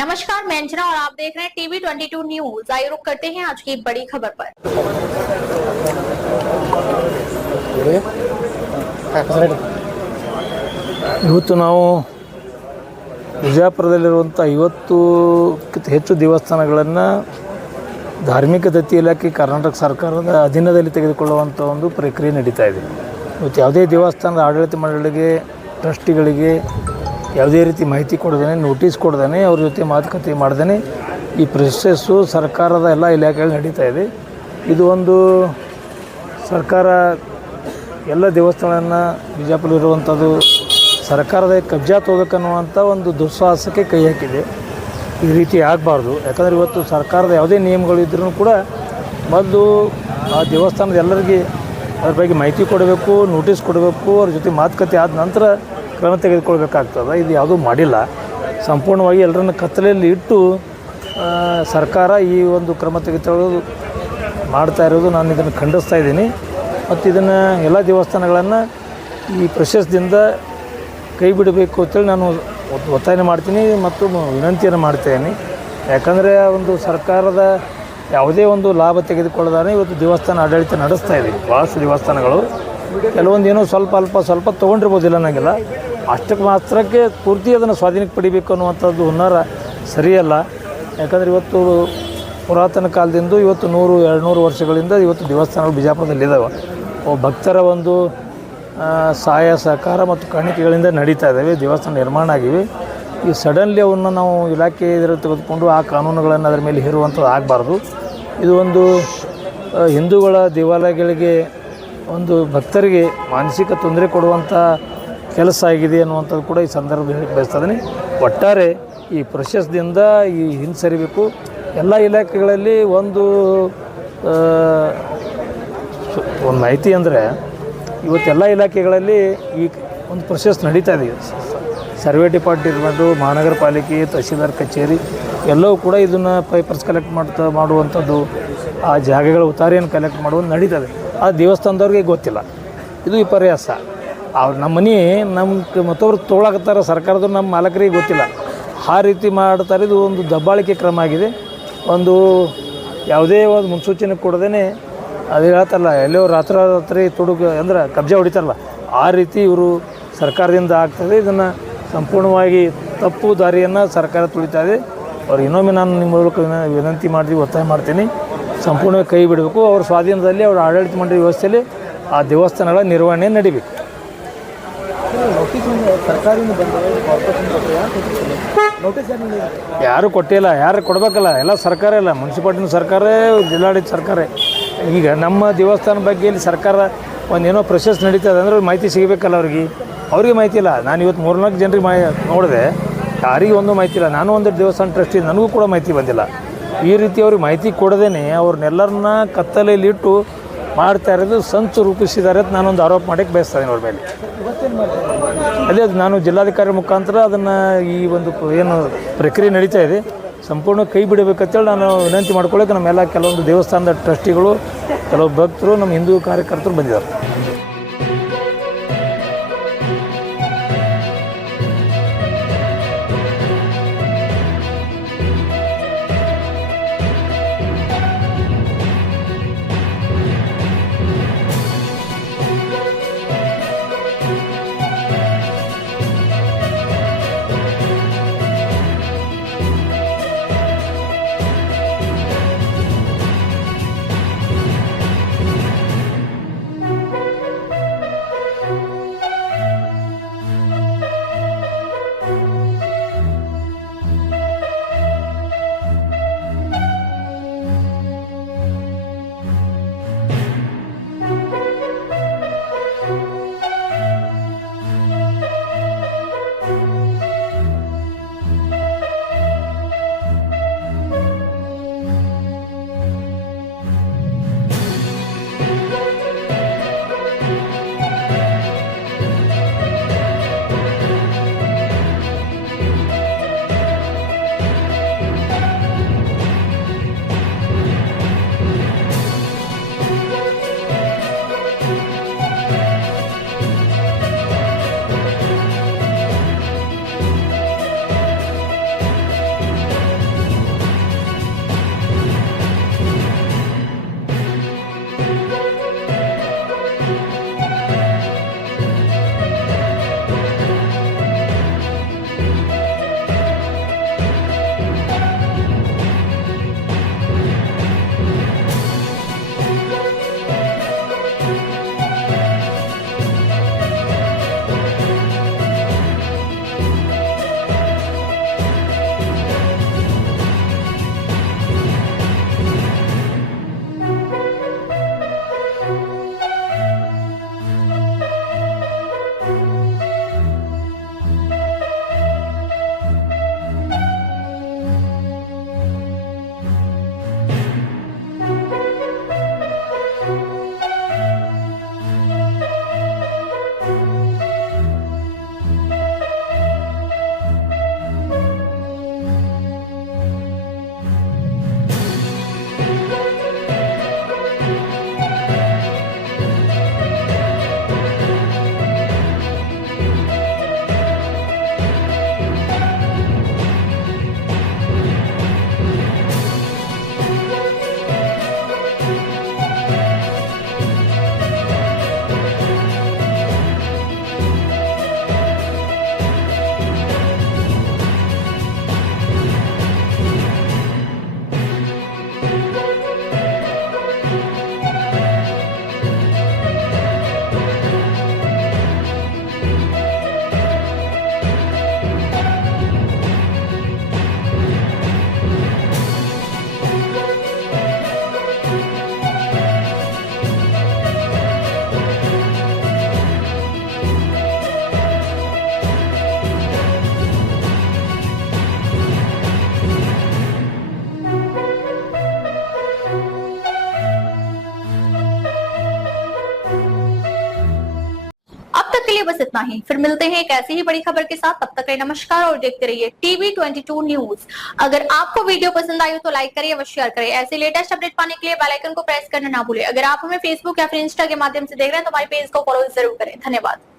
नमस्कार, मैं अंजना और आप देख रहे हैं टीवी 22 न्यूज। आइए रुक करते हैं आज की बड़ी खबर पर। ಇವತ್ತು ನಾವು ವಿಜಯಪುರದಲ್ಲಿರುವಂಥ 50ಕ್ಕಿಂತ ಹೆಚ್ಚು ದೇವಸ್ಥಾನಗಳನ್ನು ಧಾರ್ಮಿಕ ದತ್ತಿ ಇಲಾಖೆ ಕರ್ನಾಟಕ ಸರ್ಕಾರದ ಅಧೀನದಲ್ಲಿ ತೆಗೆದುಕೊಳ್ಳುವಂಥ ಒಂದು ಪ್ರಕ್ರಿಯೆ ನಡೀತಾ ಇದೆ. ಇವತ್ತು ಯಾವುದೇ ದೇವಸ್ಥಾನದ ಆಡಳಿತ ಮಂಡಳಿಗೆ, ಟ್ರಸ್ಟಿಗಳಿಗೆ ಯಾವುದೇ ರೀತಿ ಮಾಹಿತಿ ಕೊಡದೇ, ನೋಟಿಸ್ ಕೊಡದೇ, ಅವ್ರ ಜೊತೆ ಮಾತುಕತೆ ಮಾಡ್ದೇ ಈ ಪ್ರೊಸೆಸ್ಸು ಸರ್ಕಾರದ ಎಲ್ಲ ಇಲಾಖೆಗಳು ನಡೀತಾ ಇದೆ. ಇದು ಒಂದು ಸರ್ಕಾರ ಎಲ್ಲ ದೇವಸ್ಥಾನಗಳನ್ನು ಬಿಜಾಪುರಲ್ಲಿರುವಂಥದ್ದು ಸರ್ಕಾರದ ಕಬ್ಜಾ ತೊಗೋಬೇಕನ್ನುವಂಥ ಒಂದು ದುಸ್ಸಾಹಸಕ್ಕೆ ಕೈ ಹಾಕಿದೆ. ಈ ರೀತಿ ಆಗಬಾರ್ದು. ಯಾಕಂದರೆ ಇವತ್ತು ಸರ್ಕಾರದ ಯಾವುದೇ ನಿಯಮಗಳು ಇದ್ರೂ ಕೂಡ ಮೊದಲು ಆ ದೇವಸ್ಥಾನದ ಎಲ್ಲರಿಗೆ ಅದ್ರ ಬಗ್ಗೆ ಮಾಹಿತಿ ಕೊಡಬೇಕು, ನೋಟಿಸ್ ಕೊಡಬೇಕು, ಅವ್ರ ಜೊತೆ ಮಾತುಕತೆ ಆದ ನಂತರ ಕ್ರಮ ತೆಗೆದುಕೊಳ್ಬೇಕಾಗ್ತದೆ. ಇದು ಯಾವುದೂ ಮಾಡಿಲ್ಲ. ಸಂಪೂರ್ಣವಾಗಿ ಎಲ್ಲರನ್ನ ಕತ್ತಲೆಯಲ್ಲಿ ಇಟ್ಟು ಸರ್ಕಾರ ಈ ಒಂದು ಕ್ರಮ ತೆಗೆದುಕೊಳ್ಳೋದು ಮಾಡ್ತಾ ಇರೋದು ನಾನು ಇದನ್ನು ಖಂಡಿಸ್ತಾ ಇದ್ದೀನಿ. ಮತ್ತು ಇದನ್ನು ಎಲ್ಲ ದೇವಸ್ಥಾನಗಳನ್ನು ಈ ಪ್ರೊಸೆಸ್ದಿಂದ ಕೈ ಬಿಡಬೇಕು ಅಂತೇಳಿ ನಾನು ಒತ್ತಾಯ ಮಾಡ್ತೀನಿ ಮತ್ತು ವಿನಂತಿಯನ್ನು ಮಾಡ್ತೇನೆ. ಯಾಕಂದರೆ ಒಂದು ಸರ್ಕಾರದ ಯಾವುದೇ ಒಂದು ಲಾಭ ತೆಗೆದುಕೊಳ್ಳದಾನೆ ಇವತ್ತು ದೇವಸ್ಥಾನ ಆಡಳಿತ ನಡೆಸ್ತಾ ಇದೆ. ಭಾಳಷ್ಟು ದೇವಸ್ಥಾನಗಳು ಕೆಲವೊಂದು ಏನೋ ಸ್ವಲ್ಪ ತೊಗೊಂಡಿರ್ಬೋದಿಲ್ಲ ನನಗೆಲ್ಲ, ಅಷ್ಟಕ್ಕೆ ಮಾತ್ರಕ್ಕೆ ಪೂರ್ತಿ ಅದನ್ನು ಸ್ವಾಧೀನಕ್ಕೆ ಪಡಿಬೇಕು ಅನ್ನುವಂಥದ್ದು ಹುನ್ನಾರ ಸರಿಯಲ್ಲ. ಯಾಕಂದರೆ ಇವತ್ತು ಪುರಾತನ ಕಾಲದಿಂದ ಇವತ್ತು 100-200 ವರ್ಷಗಳಿಂದ ಇವತ್ತು ದೇವಸ್ಥಾನಗಳು ಬಿಜಾಪುರದಲ್ಲಿದ್ದಾವೆ. ಭಕ್ತರ ಒಂದು ಸಹಾಯ ಸಹಕಾರ ಮತ್ತು ಕಾಣಿಕೆಗಳಿಂದ ನಡೀತಾ ಇದ್ದಾವೆ, ದೇವಸ್ಥಾನ ನಿರ್ಮಾಣ ಆಗಿವೆ. ಈ ಸಡನ್ಲಿ ಅವನ್ನು ನಾವು ಇಲಾಖೆ ಇದರಲ್ಲಿ ತೆಗೆದುಕೊಂಡು ಆ ಕಾನೂನುಗಳನ್ನು ಅದರ ಮೇಲೆ ಹೇರುವಂಥದ್ದು ಆಗಬಾರ್ದು. ಇದು ಒಂದು ಹಿಂದೂಗಳ ದೇವಾಲಯಗಳಿಗೆ ಒಂದು ಭಕ್ತರಿಗೆ ಮಾನಸಿಕ ತೊಂದರೆ ಕೊಡುವಂಥ ಕೆಲಸ ಆಗಿದೆ ಅನ್ನುವಂಥದ್ದು ಕೂಡ ಈ ಸಂದರ್ಭದಲ್ಲಿ ಬಯಸ್ತಿದ್ದೀನಿ. ಒಟ್ಟಾರೆ ಈ ಪ್ರೊಸೆಸ್ದಿಂದ ಈ ಹಿಂಸರಿಬೇಕು. ಎಲ್ಲ ಇಲಾಖೆಗಳಲ್ಲಿ ಒಂದು ಮಾಹಿತಿ ಅಂದರೆ ಇವತ್ತೆಲ್ಲ ಇಲಾಖೆಗಳಲ್ಲಿ ಈ ಒಂದು ಪ್ರೊಸೆಸ್ ನಡೀತಾ ಇದೆ. ಸರ್ವೆ ಡಿಪಾರ್ಟ್ಮೆಂಟು, ಮಹಾನಗರ ಪಾಲಿಕೆ, ತಹಸೀಲ್ದಾರ್ ಕಚೇರಿ ಎಲ್ಲವೂ ಕೂಡ ಇದನ್ನು ಪೇಪರ್ಸ್ ಕಲೆಕ್ಟ್ ಮಾಡುವಂಥದ್ದು, ಆ ಜಾಗಗಳ ಉತ್ತಾರಿಯನ್ನು ಕಲೆಕ್ಟ್ ಮಾಡುವುದು ನಡೀತದೆ. ಆ ದೇವಸ್ಥಾನದವ್ರಿಗೆ ಗೊತ್ತಿಲ್ಲ. ಇದು ವಿಪರ್ಯಾಸ. ಅವ್ರು ನಮ್ಮ ಮನೆ ಮತ್ತೊಬ್ರು ತೊಗೊಳಕತ್ತಾರ, ಸರ್ಕಾರದವ್ರು ನಮ್ಮ ಮಾಲಕರಿಗೆ ಗೊತ್ತಿಲ್ಲ. ಆ ರೀತಿ ಮಾಡ್ತಾರೆ. ಇದು ಒಂದು ದಬ್ಬಾಳಿಕೆ ಕ್ರಮ ಆಗಿದೆ. ಒಂದು ಯಾವುದೇ ಒಂದು ಮುನ್ಸೂಚನೆ ಕೊಡದೇ ಅದು ಹೇಳ್ತಾರಲ್ಲ, ಎಲ್ಲೋ ರಾತ್ರಿ ತುಡುಗು ಅಂದ್ರೆ ಕಬ್ಜಾ ಹೊಡಿತಾರಲ್ಲ, ಆ ರೀತಿ ಇವರು ಸರ್ಕಾರದಿಂದ ಆಗ್ತದೆ. ಇದನ್ನು ಸಂಪೂರ್ಣವಾಗಿ ತಪ್ಪು ದಾರಿಯನ್ನು ಸರ್ಕಾರ ತುಳಿತಾ ಇದೆ. ಅವ್ರು ಇನ್ನೊಮ್ಮೆ ನಾನು ನಿಮ್ಮ ಮೂಲಕ ವಿನಂತಿ ಮಾಡ್ತೀವಿ, ಒತ್ತಾಯ ಮಾಡ್ತೀನಿ, ಸಂಪೂರ್ಣವಾಗಿ ಕೈ ಬಿಡಬೇಕು. ಅವ್ರ ಸ್ವಾಧೀನದಲ್ಲಿ ಅವ್ರ ಆಡಳಿತ ಮಂಡಳಿ ವ್ಯವಸ್ಥೆಯಲ್ಲಿ ಆ ದೇವಸ್ಥಾನಗಳ ನಿರ್ವಹಣೆ ನಡಿಬೇಕು. ಯಾರು ಕೊಟ್ಟಿಲ್ಲ, ಯಾರು ಕೊಡಬೇಕಲ್ಲ, ಎಲ್ಲ ಸರ್ಕಾರ ಇಲ್ಲ, ಮುನ್ಸಿಪಾಲ್ಟಿನ ಸರ್ಕಾರ, ಜಿಲ್ಲಾಡಳಿತ ಸರ್ಕಾರ. ಈಗ ನಮ್ಮ ದೇವಸ್ಥಾನ ಬಗ್ಗೆ ಇಲ್ಲಿ ಸರ್ಕಾರ ಒಂದೇನೋ ಪ್ರೊಸೆಸ್ ನಡೀತದೆ ಅಂದರೆ ಮಾಹಿತಿ ಸಿಗಬೇಕಲ್ಲ ಅವ್ರಿಗೆ ಮಾಹಿತಿ ಇಲ್ಲ. ನಾನು ಇವತ್ತು 3-4 ಜನರಿಗೆ ನೋಡಿದೆ, ಯಾರಿಗೂ ಒಂದು ಮಾಹಿತಿ ಇಲ್ಲ. ನಾನು ಒಂದು ದೇವಸ್ಥಾನ ಟ್ರಸ್ಟಿ, ನನಗೂ ಕೂಡ ಮಾಹಿತಿ ಬಂದಿಲ್ಲ. ಈ ರೀತಿ ಅವ್ರಿಗೆ ಮಾಹಿತಿ ಕೊಡದೇ ಅವ್ರನ್ನೆಲ್ಲರನ್ನ ಕತ್ತಲೆಯಲ್ಲಿಟ್ಟು ಮಾಡ್ತಾ ಇರೋದು ಸಂಚು ರೂಪಿಸಿದ್ದಾರೆ ಅಂತ ನಾನೊಂದು ಆರೋಪ ಮಾಡೋಕ್ಕೆ ಬಯಸ್ತೀನಿ ಅವ್ರ ಮೇಲೆ. ಅದೇ ಅದು ನಾನು ಜಿಲ್ಲಾಧಿಕಾರಿ ಮುಖಾಂತರ ಅದನ್ನು ಈ ಒಂದು ಏನು ಪ್ರಕ್ರಿಯೆ ನಡೀತಾ ಇದೆ ಸಂಪೂರ್ಣ ಕೈ ಬಿಡಬೇಕಂತೇಳಿ ನಾನು ವಿನಂತಿ ಮಾಡ್ಕೊಳ್ಳೋಕೆ ನಮ್ಮೆಲ್ಲ ಕೆಲವೊಂದು ದೇವಸ್ಥಾನದ ಟ್ರಸ್ಟಿಗಳು, ಕೆಲವು ಭಕ್ತರು, ನಮ್ಮ ಹಿಂದೂ ಕಾರ್ಯಕರ್ತರು ಬಂದಿದ್ದಾರೆ. अब तक के लिए बस इतना ही, फिर मिलते हैं एक ऐसी ही बड़ी खबर के साथ। तब तक के लिए नमस्कार और देखते रहिए टीवी 22 न्यूज। अगर आपको वीडियो पसंद आई हो तो लाइक करिए व शेयर करिए। ऐसे लेटेस्ट अपडेट पाने के लिए बेल आइकन को प्रेस करना ना भूलें। अगर आप हमें फेसबुक या फिर इंस्टा के माध्यम से देख रहे हैं तो हमारे पेज को फॉलो जरूर करें। धन्यवाद।